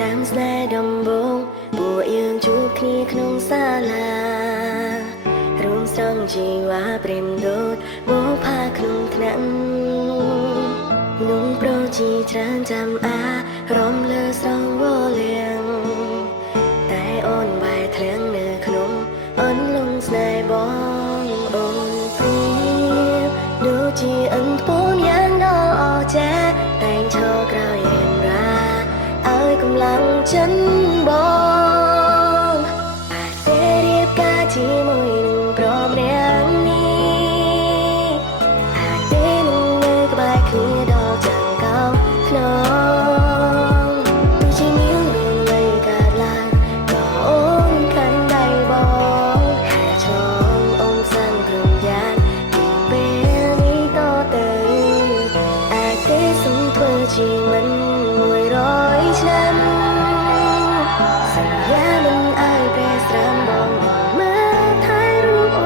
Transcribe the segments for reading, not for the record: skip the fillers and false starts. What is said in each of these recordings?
ដើមស្នេហ៍ដំបូងពួកយើងជួបគ្នាក្នុងសាលារួមស្រង់ជីវ៉ាព្រាមដូតមកផាក្នុងថ្នាក់นุ่งโปรจีច្រើនចាំអារំលើស្រងវលៀងតែអូនបែរធ្លាក់នៅក្នុងអូនលងស្នេហ៍បងអូនព្រៀបដូចជាអន្ទពូនយ៉ាងដល់អស្ចារ្យតែងឈរក្រោយរៀមរាឲ្យកម្លាំងចិត្តបងអាចទេរៀបការជាមួយនឹងព្រមរាំងនេះអាចទេនឹងនៅក្បែរគ្នាដល់ចាំងកោក្នុងដូចជាមានរឿងនៃកើតឡើងក៏អូនកាន់ដៃបងហើយឆ្លងអូនសាំងគ្រប់យ៉ាងពីពេលនេះតទៅអាចទេសុំធ្វើជាមិន100ឆ្នាំសន្យាមិនឲ្យប្រែស្រាំបងមើលថែរូប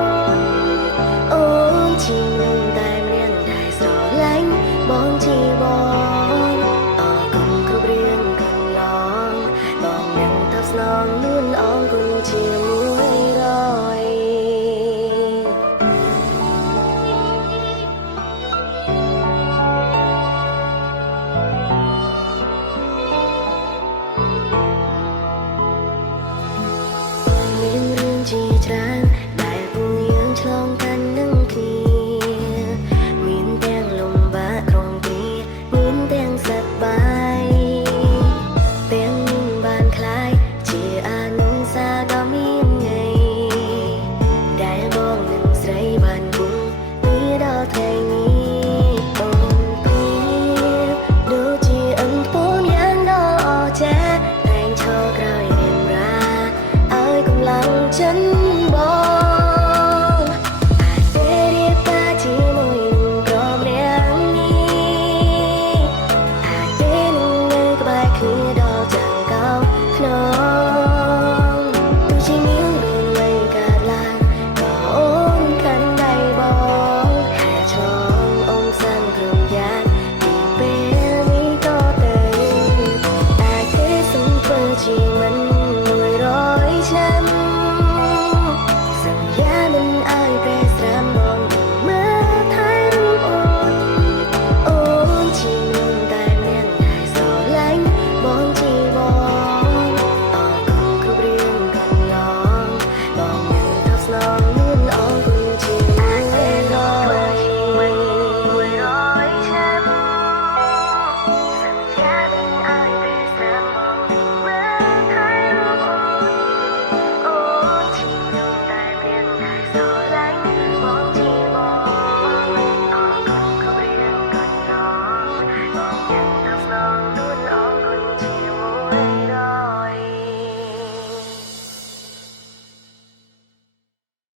អូនជានឹងតែម្នាក់ដែលស្រឡាញ់បងជាបងអរគុណគ្រប់រឿងកន្លងបងនឹងតបស្នងលួនអងគុណជាមួយរយមានរឿងជាច្រើនដែលពួកយើងឆ្លងកាត់នឹងគ្នាមានទាំងលំបាកក្នុងទីមានទាំងសប្បាយទាំងមិនបានคล้ายជាអនុស្សាវរីយ៍ដ៏មានន័យដែលបងនឹងស្រីបានពុំពីដល់ថ្ងៃនេះអូនព្រៀបដូចជាអន្ទពូនយ៉ាងដ៏អស្ចារ្យតែងឈរក្រោយរៀមរាឲ្យកម្លាំងចិត្ត